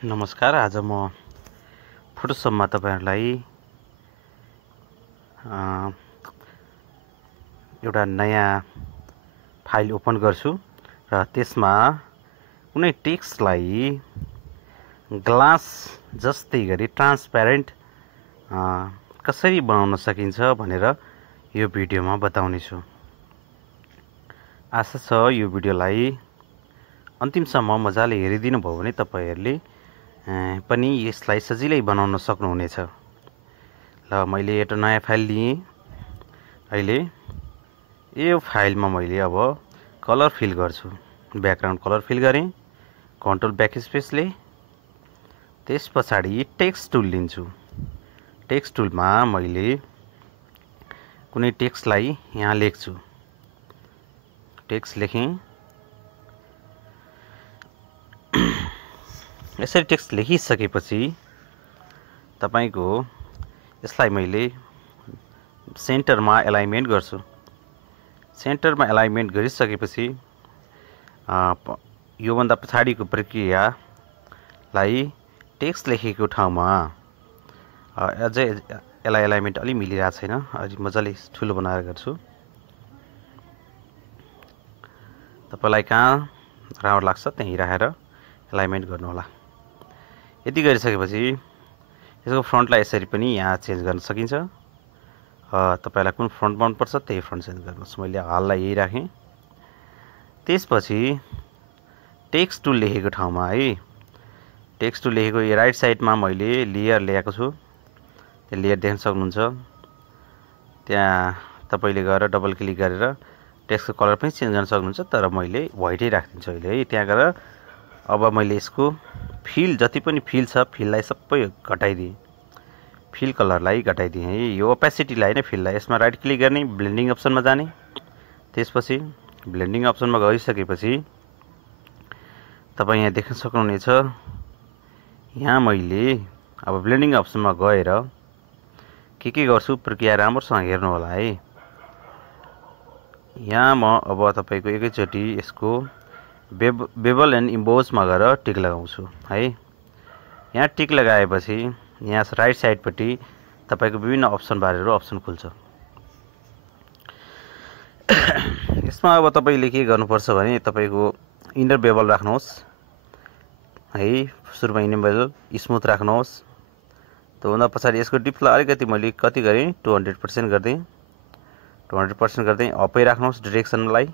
नमस्कार। आज म फोटोशपमा तपाईहरुलाई एउटा नयाँ फाइल ओपन गर्छु र त्यसमा कुनै टेक्स्टलाई ग्लास जस्तै गरी ट्रान्सप्यारेन्ट कसरी बनाउन सकिन्छ भनेर यो भिडियोमा बताउने छु। आशा छ यो भिडियोलाई अन्तिमसम्म मजाले हेरिदिनु भयो भने तपाईहरुले पनि यसलाई सजिलै बनाउन सक्नुहुनेछ। ल मैले एउटा नयाँ फाइल लिएँ। अहिले यो फाइलमा मैले अब कलर फिल गर्छु। ब्याकग्राउन्ड कलर फिल गरेँ कन्ट्रोल ब्याकस्पेसले। त्यसपछाडि टेक्स्ट टुल लिन्छु। टेक्स्ट टुलमा मैले कुनै टेक्स्टलाई यहाँ लेख्छु। टेक्स्ट लेखेँ। यसरी टेक्स्ट लेखिसकेपछि तपाईको यसलाई मैले सेन्टरमा एलाइनमेन्ट गर्छु। सेन्टरमा एलाइनमेन्ट गरिसकेपछि यो भन्दा पछाडीको प्रक्रियालाई टेक्स्ट लेखेको ठाउँमा अझै यसलाई एलाइनमेन्ट अलि मिलिरहेको छैन। अलि मजाले ठुलो बनाएर गर्छु। तपाईलाई कहाँ राम्रो लाग्छ त्यही राखेर एलाइनमेन्ट गर्नु होला। यति गरिसकेपछि यसको फ्रन्टलाई यसरी पनि यहाँ चेन्ज गर्न सकिन्छ। तपाईलाई कुन फ्रन्ट मन पर्छ त्यही फ्रन्ट चेन्ज गर्नुस्। मैले हाललाई यही राखेँ। त्यसपछि टेक्स्ट टुल लेखेको ठाउँमा है टेक्स्ट टुल लेखेको यो राइट साइडमा मैले लेयर ल्याएको छु। त्यो लेयर देख्न सक्नुहुन्छ। त्यहाँ तपाईले गएर डबल क्लिक गरेर टेक्स्टको कलर पनि चेन्ज गर्न सक्नुहुन्छ। तर मैले व्हाइटै राख्दिन्छु अहिले है। त्यहाँ गएर अब मैले यसको फिल जति पनि फिल छ फिललाई सबै घटाइदिएँ। फिल कलरलाई घटाइदिएँ है। यो ओपेसिटीलाई नै फिललाई यसमा राइट क्लिक गर्ने ब्लेन्डिङ अप्सनमा जाने। त्यसपछि ब्लेन्डिङ अप्सनमा गइसकेपछि तपाईं यहाँ देख्न सक्नुहुनेछ। यहाँ मैले अब ब्लेन्डिङ अप्सनमा गएर के गर्छु प्रक्रिया राम्रोसँग हेर्नु होला है। यहाँ म अब तपाईको एकैचोटी यसको बेबल एन्ड इम्बोजमा गएर टिक लगाउँछु है। यहाँ टिक लगाएपछि यहाँ राइट साइडपट्टि तपाईको विभिन्न अप्सन बारहरु अप्सन खुल्छ। यसमा अब तपाईले के गर्नुपर्छ भने तपाईको इनर बेबल राख्नुहोस् है। सुरुमा इनर बेबल स्मुथ राख्नुहोस्। त्योभन्दा पछाडि यसको डिप्थलाई अलिकति मैले कति गरेँ 200% गर्दै 200% गर्दै अपै राख्नुहोस्। डाइरेक्सनलाई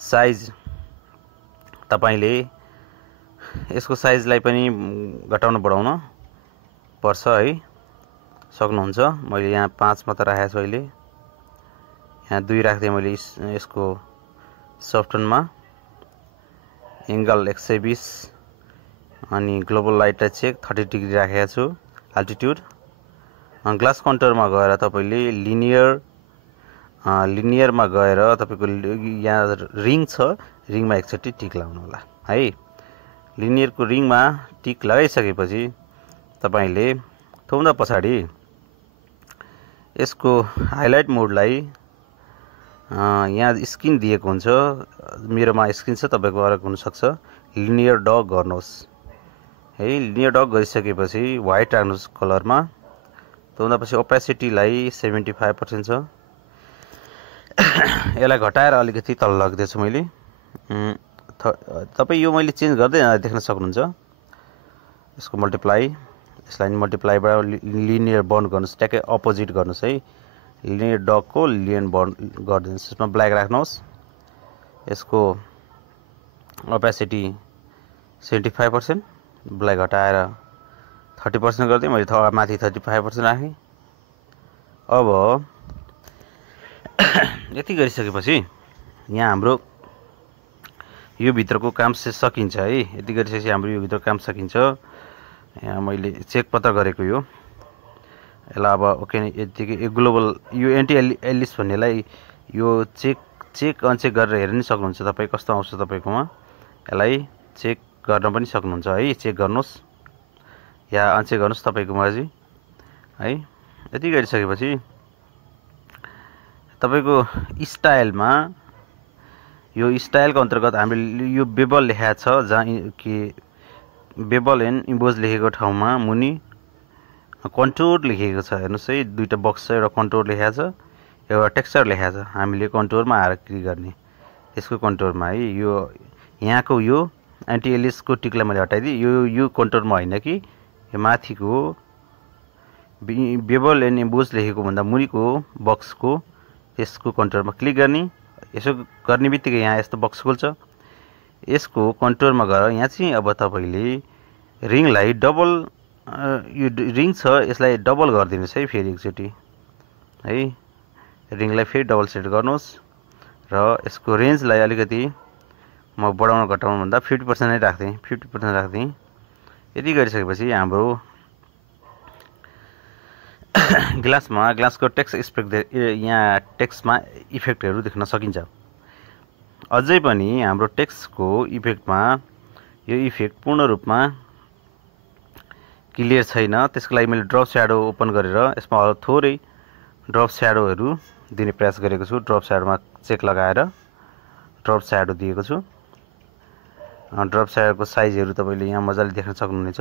साइज तपाईले यसको साइजलाई पनि घटाउन बढाउन पर्छ है। सक्नुहुन्छ। मैले यहाँ 5 मात्र राखेको छु अहिले। यहाँ 2 राख्दै मैले यसको सफ्टनमा एंगल 120 अनि ग्लोबल लाइटलाई चेक 30 डिग्री राखेको छु। अल्टिट्युड ग्लास कन्टुरमा गएर तपाईले लिनियरमा गएर तपाईको यहाँ रिङ छ रिङमा एकचोटी टिक लगाउनु होला है। लिनियरको रिङमा टिक लगाइसकेपछि तपाईले त्योभन्दा पछाडि यसको हाइलाइट मोडलाई यहाँ स्किन दिएको हुन्छ। मेरोमा स्किन छ तपाईको अलग हुन सक्छ। लिनियर डग गर्नुहोस् है। लिनियर डग गरिसकेपछि व्हाइट राख्नुहोस् कलरमा। त्योभन्दा पछि ओपेसिटीलाई 75% छ। यसलाई घटाएर अलिकति तल लग्दैछु मैले। तपाई यो मैले चेन्ज गर्दै देख्न सक्नुहुन्छ। यसको मल्टिप्लाई यसलाई मल्टिप्लाईबाट लिनियर बन्ड गर्नुस्। ट्याक्कै अपोजिट गर्नुस् है। लिनियर डगको लिनियर बन्ड गर्दिनुस्। यसमा ब्ल्याक राख्नुहोस्। यसको ओपेसिटी 75%। ब्ल्याक घटाएर 30% गर्दै मैले माथि 35% राखेँ। अब यति गरिसकेपछि यहाँ हाम्रो यो भित्रको काम सकिन्छ है। यति गरिसकेपछि हाम्रो यो भित्रको काम सकिन्छ। यहाँ मैले चेक पत्र गरेको यो यसलाई अब ओके यतिकै ग्लोबल यो एन्टी एलिस भन्नेलाई यो चेक अनचेक गरेर हेर्न सक्नुहुन्छ। तपाई कस्तो आउँछ तपाईकोमा यसलाई चेक गर्न पनि सक्नुहुन्छ है। चेक गर्नुस् या अनचेक गर्नुस् तपाईको मर्जी है। यति गरिसकेपछि तपाईको स्टाइलमा यो स्टाइलको अन्तर्गत हामीले यो बेबल लेखेको छ जहाँ कि बेबल एन्ड इम्बोज लेखेको ठाउँमा मुनि कन्टुर लेखेको छ हेर्नुस् है दुईटा बक्स छ एउटा कन्टुर लेखेको छ एउटा टेक्सचर लेखेको छ हामीले कन्टुरमा आएर क्लिक गर्ने यसको कन्टुरमा है यो यहाँको यो एन्टी एलिसको टिकलाई मैले हटाइदिएँ यो कन्टुरमा होइन कि यो माथिको बेबल एन्ड इम्बोज लेखेको भन्दा मुनिको बक्सको यसको कन्टुरमा क्लिक गर्ने यसो गर्ने बित्तिकै यहाँ यस्तो बक्स खुल्छ यसको कन्टुरमा गएर यहाँ चाहिँ अब तपाईले रिङलाई डबल यो रिङ छ यसलाई डबल गरिदिनुस् है फेरि एकचोटि है रिङलाई फेरि डबल सेट गर्नुहोस् र यसको रेन्जलाई अलिकति म बढाउन घटाउन भन्दा 50% नै राख्दिएँ 50% राख्दिएँ यति गरिसकेपछि हाम्रो ग्लासको टेक्स्ट इफेक्ट यहाँ टेक्स्टमा इफेक्टहरू देख्न सकिन्छ अझै पनि हाम्रो टेक्स्टको इफेक्टमा यो इफेक्ट पूर्ण रूपमा क्लियर छैन त्यसको लागि मैले ड्रप स्याडो ओपन गरेर यसमा थोरै ड्रप स्याडोहरू दिने प्रयास गरेको छु ड्रप स्याडोमा चेक लगाएर ड्रप स्याडो दिएको छु ड्रप स्याडोको साइजहरू तपाईले यहाँ मजाले देख्न सक्नुहुनेछ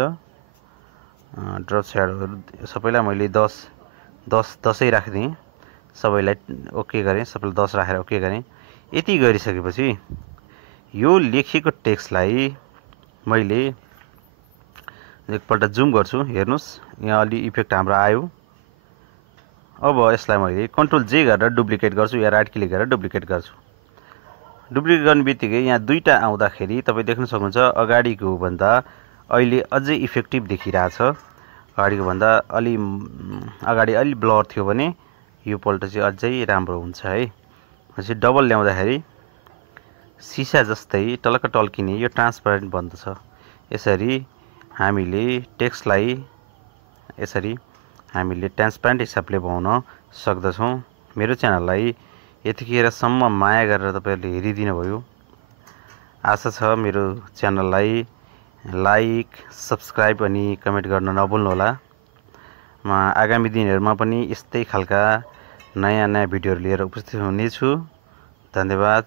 ड्रप स्याडोहरू सबैलाई मैले 10 राखिदिएँ सबैलाई ओके गरेँ सबैलाई 10 राखेर ओके गरेँ यति गरिसकेपछि यो लेखेको टेक्स्टलाई मैले एकपल्ट जुम गर्छु हेर्नुस् यहाँ अलि इफेक्ट हाम्रो आयो अब यसलाई मैले कन्ट्रोल जे गरेर डुप्लिकेट गर्छु या राइट क्लिक गरेर डुप्लिकेट गर्छु डुप्लिकेट गर्ने बित्तिकै यहाँ दुईटा आउँदाखेरि तपाईँ देख्न सक्नुहुन्छ अगाडिको भन्दा अहिले अझै इफेक्टिभ देखिरहेछ अगाडिको भन्दा अगाडि अलि ब्लर थियो भने यो पल्ट चाहिँ अझै राम्रो हुन्छ है चाहिँ डबल ल्याउँदाखेरि सिसा जस्तै टलक्क टल्किने यो ट्रान्सपरेन्ट बन्दछ यसरी हामीले टेक्स्टलाई ट्रान्सपरेन्ट हिसाबले बनाउन सक्दछौँ मेरो च्यानललाई यतिखेरसम्म माया गरेर तपाईहरुले हेरिदिनु भयो आशा छ मेरो च्यानललाई लाइक सब्स्क्राइब अनि कमेन्ट गर्न नभुल्नु होला म आगामी दिनहरुमा पनि यस्तै खालका नयाँ भिडियोहरु लिएर उपस्थित हुनेछु धन्यवाद।